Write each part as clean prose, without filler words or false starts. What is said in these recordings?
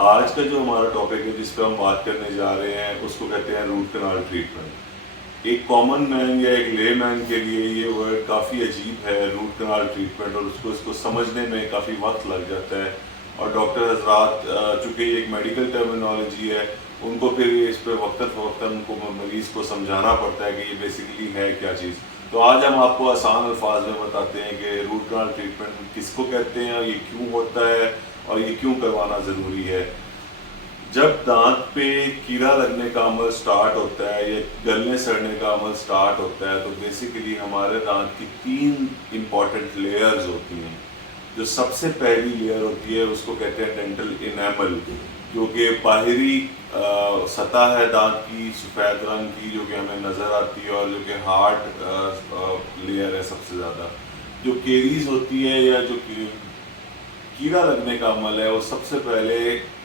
आज का जो हमारा टॉपिक है जिस पर हम बात करने जा रहे हैं उसको कहते हैं रूट कनाल ट्रीटमेंट। एक कॉमन मैन या एक ले मैन के लिए ये वर्ड काफ़ी अजीब है, रूट कनाल ट्रीटमेंट, और उसको समझने में काफ़ी वक्त लग जाता है। और डॉक्टर हजरात चूँकि ये एक मेडिकल टर्मिनोलॉजी है, उनको फिर इस पर वक्तन उनको मरीज़ को समझाना पड़ता है कि ये बेसिकली है क्या चीज़। तो आज हम आपको आसान अल्फाज में बताते हैं कि रूट कनाल ट्रीटमेंट किसको कहते हैं, ये क्यों होता है और ये क्यों करवाना ज़रूरी है। जब दांत पे कीड़ा लगने का अमल स्टार्ट होता है या गलने सड़ने का अमल स्टार्ट होता है तो बेसिकली हमारे दांत की 3 इम्पॉर्टेंट लेयर्स होती हैं। जो सबसे पहली लेयर होती है उसको कहते हैं डेंटल इनेमल, जो कि बाहरी सतह है दांत की सफ़ेद रंग की, जो कि हमें नज़र आती है और जो कि हार्ड लेयर है सबसे ज़्यादा। जो केरीज होती है या जो कीड़ा लगने का अमल है वो सबसे पहले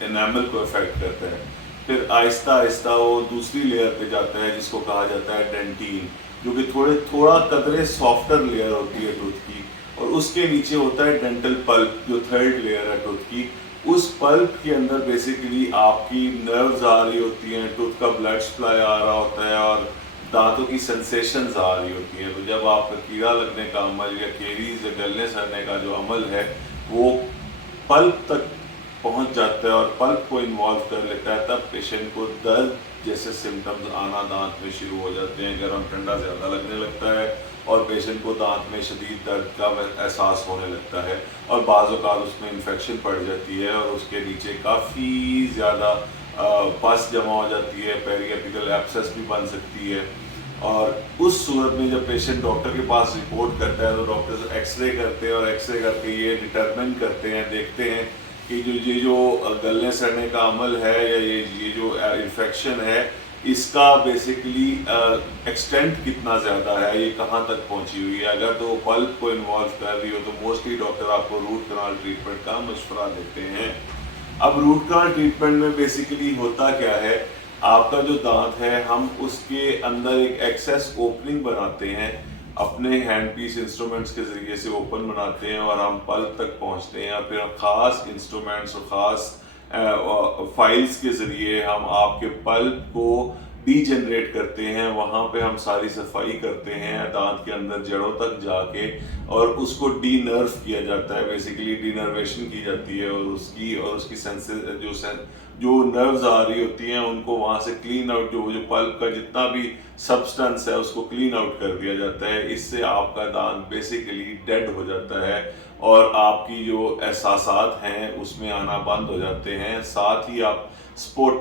एनामल को इफेक्ट करता है। फिर आहिस्ता आहिस्ता वो दूसरी लेयर पे जाता है जिसको कहा जाता है डेंटीन, जो कि थोड़ा कदरे सॉफ्टर लेयर होती है टूथ की। और उसके नीचे होता है डेंटल पल्प, जो थर्ड लेयर है टूथ की। उस पल्प के अंदर बेसिकली आपकी नर्व्स आ रही होती हैं, टूथ का ब्लड सप्लाई आ रहा होता है और दांतों की सेंसेशंस आ रही होती हैं। तो जब आपका कीड़ा लगने का अमल या केरीज या गलने सड़ने का जो अमल है वो पल्प तक पहुंच जाता है और पल्प को इन्वॉल्व कर लेता है, तब पेशेंट को दर्द जैसे सिम्टम्स आना दांत में शुरू हो जाते हैं। गर्म ठंडा ज़्यादा लगने लगता है और पेशेंट को दांत में शदीद दर्द का एहसास होने लगता है और बाज़ औक़ात उसमें इन्फेक्शन पड़ जाती है और उसके नीचे काफ़ी ज़्यादा पस जमा हो जाती है, पेरिएपिकल एब्सेस भी बन सकती है। और उस सूरत में जब पेशेंट डॉक्टर के पास रिपोर्ट करता है तो डॉक्टर एक्सरे करते हैं और एक्सरे करके ये डिटरमिन करते हैं, देखते हैं कि ये जो गलने सड़ने का अमल है या ये जो इन्फेक्शन है इसका बेसिकली एक्सटेंट कितना ज़्यादा है, ये कहाँ तक पहुँची हुई है। अगर तो पल्प को इन्वॉल्व कर रही हो तो मोस्टली डॉक्टर आपको रूट कनाल ट्रीटमेंट का मशवरा देते हैं। अब रूट कनाल ट्रीटमेंट में बेसिकली होता क्या है, आपका जो दांत है हम उसके अंदर एक एक्सेस ओपनिंग बनाते हैं, अपने हैंड पीस इंस्ट्रूमेंट्स के ज़रिए से ओपन बनाते हैं और हम पल्प तक पहुंचते हैं। और फिर हम ख़ास इंस्ट्रूमेंट्स और ख़ास फाइल्स के ज़रिए हम आपके पल्प को डीजनरेट करते हैं। वहाँ पे हम सारी सफाई करते हैं दांत के अंदर जड़ों तक जाके और उसको डीनर्व किया जाता है, बेसिकली डीनर्वेशन की जाती है और उसकी जो नर्व्स आ रही होती हैं उनको वहाँ से क्लीन आउट, जो पल्प का जितना भी सब्सटेंस है उसको क्लीन आउट कर दिया जाता है। इससे आपका दांत बेसिकली डेड हो जाता है और आपकी जो एहसासात हैं उसमें आना बंद हो जाते हैं। साथ ही आप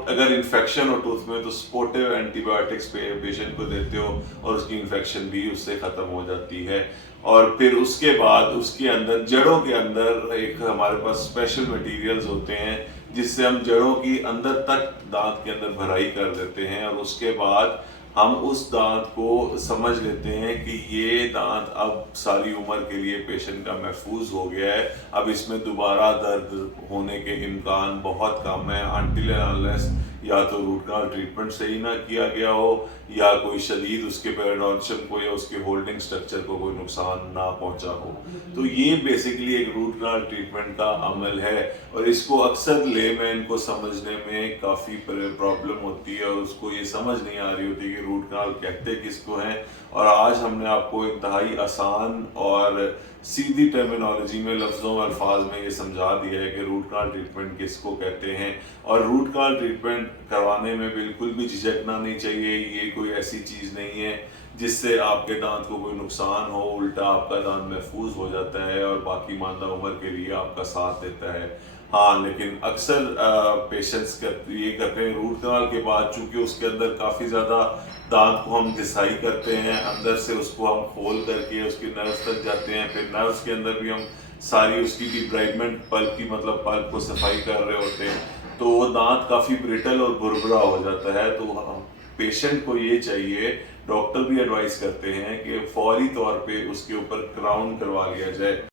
अगर इन्फेक्शन हो टूथ में तो स्पोर्टिव एंटीबायोटिक्स पेशेंट को देते हो और उसकी इन्फेक्शन भी उससे ख़त्म हो जाती है। और फिर उसके बाद उसके अंदर जड़ों के अंदर एक हमारे पास स्पेशल मटेरियल्स होते हैं जिससे हम जड़ों की अंदर तक दांत के अंदर भराई कर देते हैं और उसके बाद हम उस दांत को समझ लेते हैं कि ये दांत अब सारी उम्र के लिए पेशेंट का महफूज हो गया है। अब इसमें दोबारा दर्द होने के इम्कान बहुत कम है अनटिल एंड अनलेस या तो रूट कनाल ट्रीटमेंट सही ना किया गया हो या कोई शदीद उसके पेरिडोन्शियम को या उसके होल्डिंग स्ट्रक्चर को कोई नुकसान ना पहुंचा हो। तो ये बेसिकली एक रूट कनाल ट्रीटमेंट का अमल है और इसको अक्सर लेमैन को समझने में काफ़ी प्रॉब्लम होती है और उसको ये समझ नहीं आ रही होती कि रूट कनाल कहते किसको हैं। और आज हमने आपको इंतहाई आसान और सीधी टर्मिनोलॉजी में, लफ्ज़ों में, अल्फाज में ये समझा दिया है कि रूट कनाल ट्रीटमेंट किसको कहते हैं। और रूट कनाल ट्रीटमेंट करवाने में बिल्कुल भी झिझकना नहीं चाहिए। ये कोई ऐसी चीज़ नहीं है जिससे आपके दांत को कोई नुकसान हो, उल्टा आपका दांत महफूज हो जाता है और बाकी मानदा उम्र के लिए आपका साथ देता है। हाँ, लेकिन अक्सर पेशेंट्स ये करते हैं रूट कनाल के बाद, चूँकि उसके अंदर काफ़ी ज़्यादा दांत को हम घिसाई करते हैं, अंदर से उसको हम खोल करके उसके नर्व्स तक जाते हैं, फिर नर्व्स के अंदर भी हम सारी उसकी डिब्राइडमेंट पल्प की मतलब पल्प को सफाई कर रहे होते हैं, तो वो दांत काफ़ी ब्रिटल और भुरभुरा हो जाता है। तो हम पेशेंट को ये चाहिए, डॉक्टर भी एडवाइस करते हैं कि फौरी तौर पे उसके ऊपर क्राउन करवा लिया जाए।